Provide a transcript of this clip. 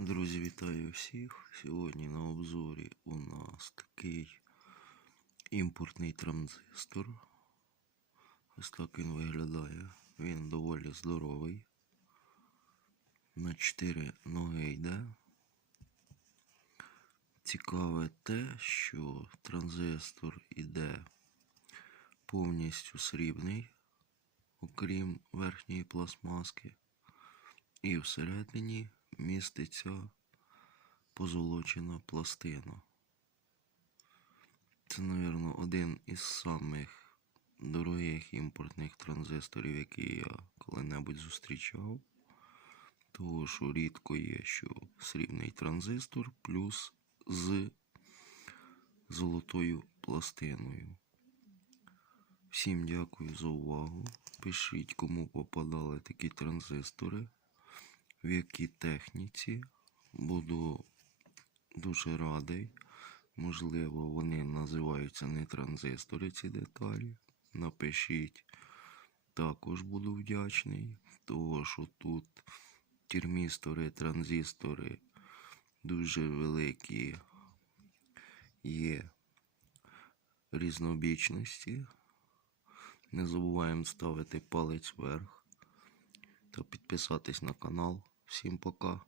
Друзі, вітаю всіх. Сьогодні на обзорі у нас такий імпортний транзистор. Ось так він виглядає. Він доволі здоровий. На 4 ноги йде. Цікаве те, що транзистор іде повністю срібний, окрім верхньої пластмаски. І всередині міститься позолочена пластина. Це, мабуть, один із самих дорогих імпортних транзисторів, які я коли-небудь зустрічав. Того, що рідко є, що срібний транзистор плюс з золотою пластиною. Всім дякую за увагу. Пишіть, кому попадали такі транзистори, в якій техніці. Буду дуже радий. Можливо, вони називаються не транзистори, ці деталі. Напишіть. Також буду вдячний, того що тут термістори, транзистори дуже великі є різнобічності. Не забуваємо ставити палець вверх та підписатись на канал. Всім пока.